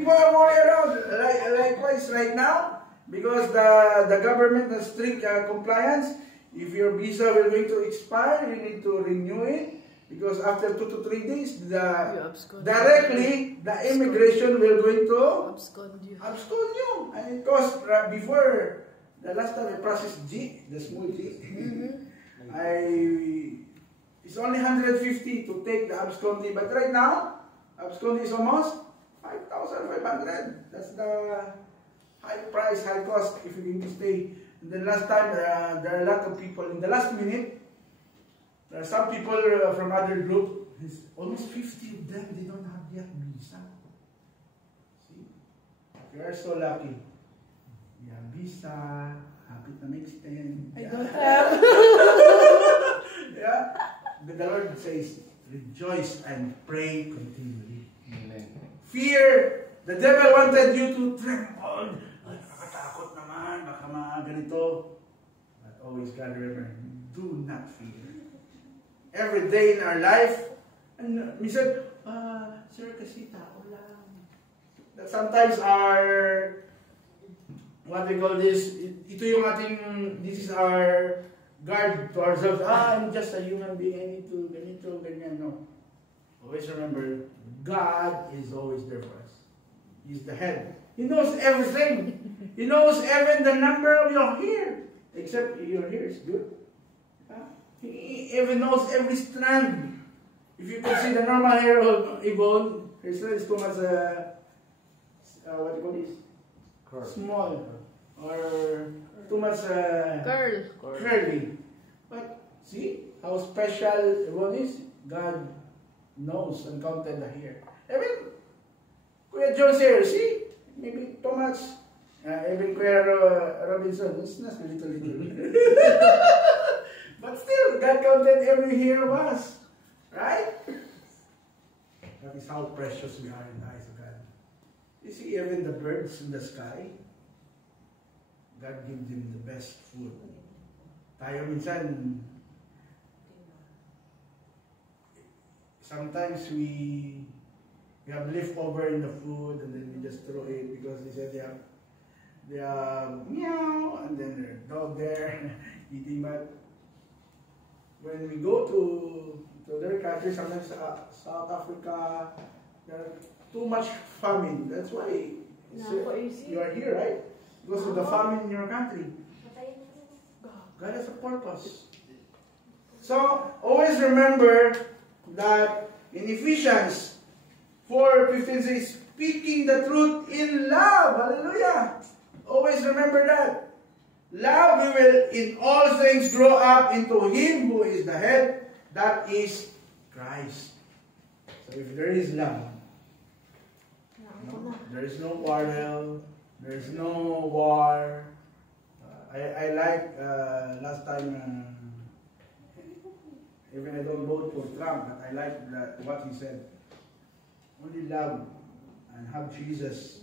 People are worried around, likewise right now, because the government has strict compliance. If your visa will going to expire, you need to renew it, because after 2 to 3 days, directly the immigration will going to abscond you. And it costs, before the last time I processed G, the small G, it's only 150 to take the abscondee, but right now abscondee is almost 5,500. That's the high price, high cost if you need to stay. And the last time, there are a lot of people in the last minute. There are some people from other group, almost 50 of them, they don't have yet visa. See? You are so lucky. You have visa, happy to extend. I don't have. Yeah. But the Lord says, rejoice and pray continually. Amen. Fear, the devil wanted you to tremble. Ay, nakakatakot naman, baka ganito. But always God remember, do not fear. Every day in our life, and we said, sir, kasi tao lang. That sometimes our, what we call this, ito yung ating, this is our guard to ourselves. I'm just a human being, I need to, ganito, ganyan, no. Always remember, God is always there for us. He's the head. He knows everything. He knows even the number of your hair. Except your hair is good. He even knows every strand. If you can see the normal hair of Yvonne, her strand is too much, what do you call this? Small. Or too much curly. But see how special Yvonne is? God knows and counted the hair. Even Kuya John's hair, see? Maybe too much. Even Kuya Robinson, it's not little. But still, God counted every hair of us. Right? That is how precious we are in the eyes of God. You see, even the birds in the sky, God gives them the best food. Tayo minsan, sometimes we have leftover in the food and then we just throw it because they said they have meow and then there's dog there eating. But when we go to their country, sometimes South Africa, there's too much famine. That's why you are here, right? Because of the famine in your country. God has a purpose. So always remember that in Ephesians 4:15 says, speaking the truth in love. Hallelujah. Always remember that. Love, we will in all things grow up into Him who is the head, that is Christ. So if there is love, there is no quarrel, there is no war. I like last time, even I don't vote for Trump, but I like what he said. Only love and have Jesus.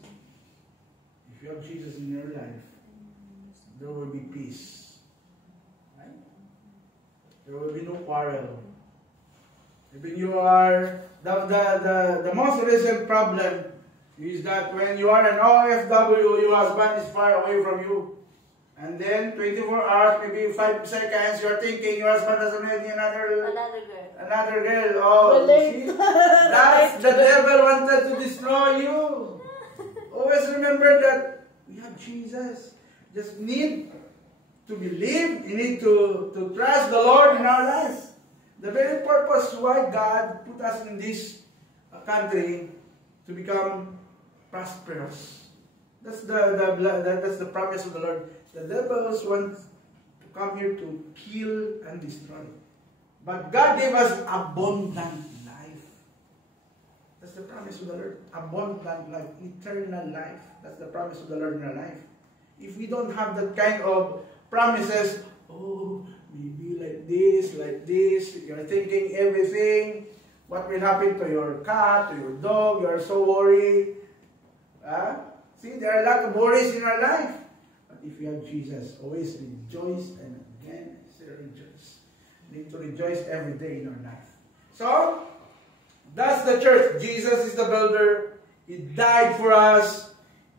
If you have Jesus in your life, there will be peace. Right? There will be no quarrel. Even you are, the most recent problem is that when you are an OFW, your husband is far away from you. And then 24 hours, maybe 5 seconds, you're thinking your husband has already another girl. Oh, see? That's the devil wanted to destroy you. Always remember that we have Jesus. Just need to believe, you need to trust the Lord in our lives. The very purpose why God put us in this country to become prosperous. That's the promise of the Lord. The devils want to come here to kill and destroy. But God gave us abundant life. That's the promise of the Lord. Abundant life, eternal life. That's the promise of the Lord in our life. If we don't have that kind of promises, oh, maybe like this, you're thinking everything, what will happen to your cat, to your dog, you're so worried. See, there are a lot of worries in our life. But if you have Jesus, always rejoice, and again, say rejoice. We need to rejoice every day in our life. So, that's the church. Jesus is the builder. He died for us.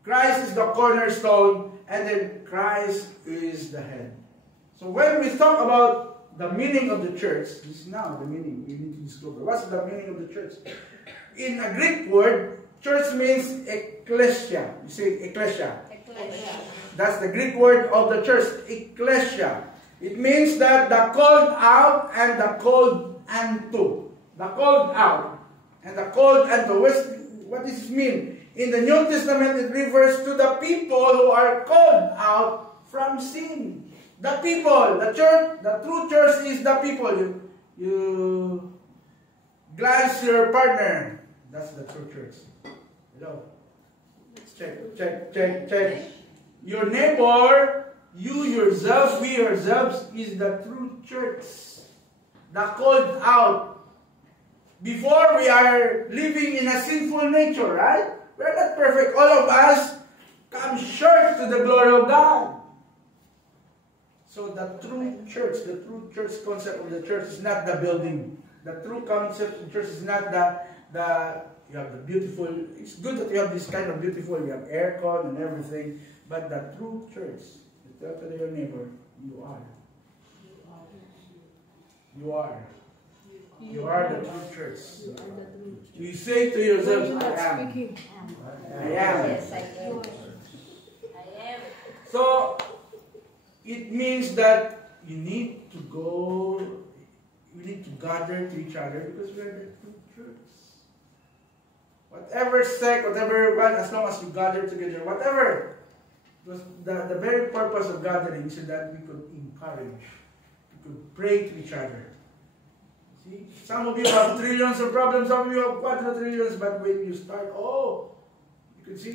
Christ is the cornerstone, and then Christ is the head. So when we talk about the meaning of the church, this is now the meaning we need to discover. What's the meaning of the church? In a Greek word, church means ecclesia. You say ecclesia. Ecclesia. That's the Greek word of the church, ecclesia. It means that the called out and the called unto. The called out and the called unto. What does this mean? In the New Testament, it refers to the people who are called out from sin. The people, the church, the true church is the people. You glance your partner. That's the true church. Hello. Check. Your neighbor, you yourself, we ourselves is the true church. The called out. Before we are living in a sinful nature, right? We're not perfect. All of us come short to the glory of God. So the true church concept of the church is not the building. The true concept of church is not you have the beautiful, it's good that you have this kind of beautiful, you have aircon and everything, but the true church, you tell to your neighbor, you are. You are. You are the true church. You say to yourself, I am. I am. Yes, I am. I am. So, it means that you need to go, you need to gather to each other because we are the true church. Whatever sect, whatever one, as long as you gather together, whatever. Because the very purpose of gathering is so that we could encourage, we could pray to each other. See? Some of you have trillions of problems, some of you have quadrillions, but when you start, you can see